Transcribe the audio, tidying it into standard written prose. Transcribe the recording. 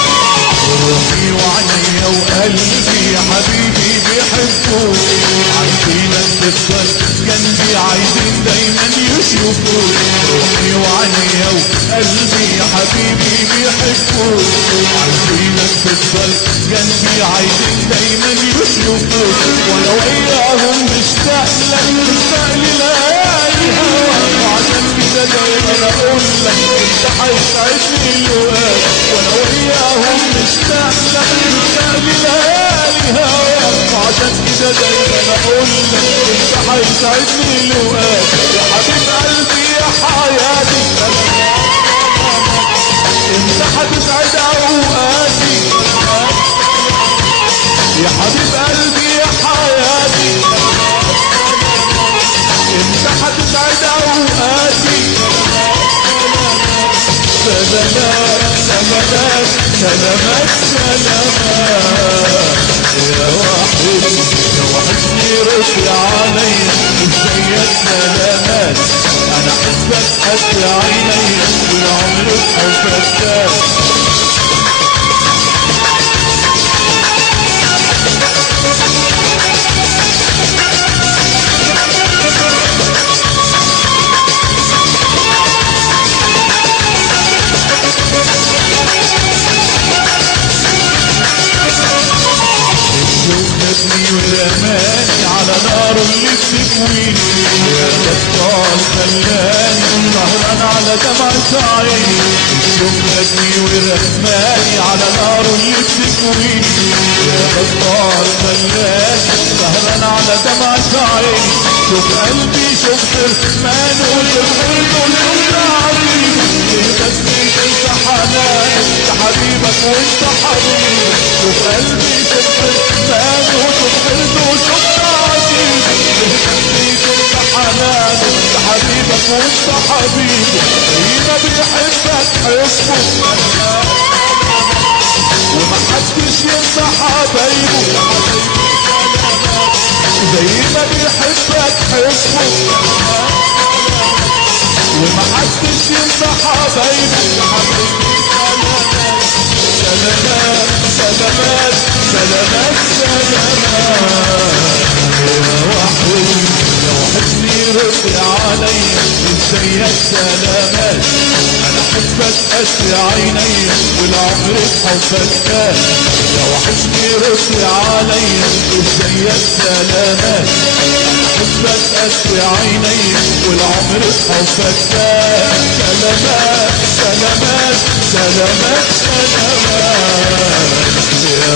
روحي وعيني وقلبي حبيبي بيحبوك عايزينك تفضل جنبي عايزين دايما يشوفوك روحي وعيني وقلبي حبيبي بيحبوك عايزينك تفضل جنبي عايزين دايما يشوفوك وانا وياهم مشتاق لك مشتاق لليالي هواك وعشان كده دايما اقول لك انت هيسعدني الوقت وانا وياهم مشتاق لك مشتاق لليالي هواك وعشان كده دايما اقول لك انت هيسعدني الوقت يا حبيب قلبي يا حياتي انت هتسعد اوقاتي يا حبيب قلبي يا حياتي انت هتسعد اوقاتي سلامات سلامات سلامات سلامات يا وحشني رد عليا ازيك سلامات انا احبك قد عيني والعمر بحبك فات والأماني على نار اللي بتكويني يا بطال خلاني سهران على دمعة عيني الشوق خدني ورماني على نار اللي بتكويني يا بطال خلاني سهران على دمعة عيني شوف قلبي شوف حرمانه والحرمه وشوف عظيمي يهدسني انت حنان انت حبيبك وانت حبيبي شوف قلبي شوف حرمانه وشوف حرمه وشوف عظيمي يهدسني انت حنان انت حبيبك وانت حبيبي زي ما بيحبك حبه ومحدش ينسى حبايبه زي ما بيحبك حبه ومحدش ينسى حبايبه سلامات سلامات سلامات سلامات يا وحشني رد عليا ازيك سلامات انا احبك قد عيني والعمر بحبك فات يا وحشني رد عليا ازيك سلامات انا احبك قد عيني والعمر بحبك فات سلامات سلامات سلامات سلامات يا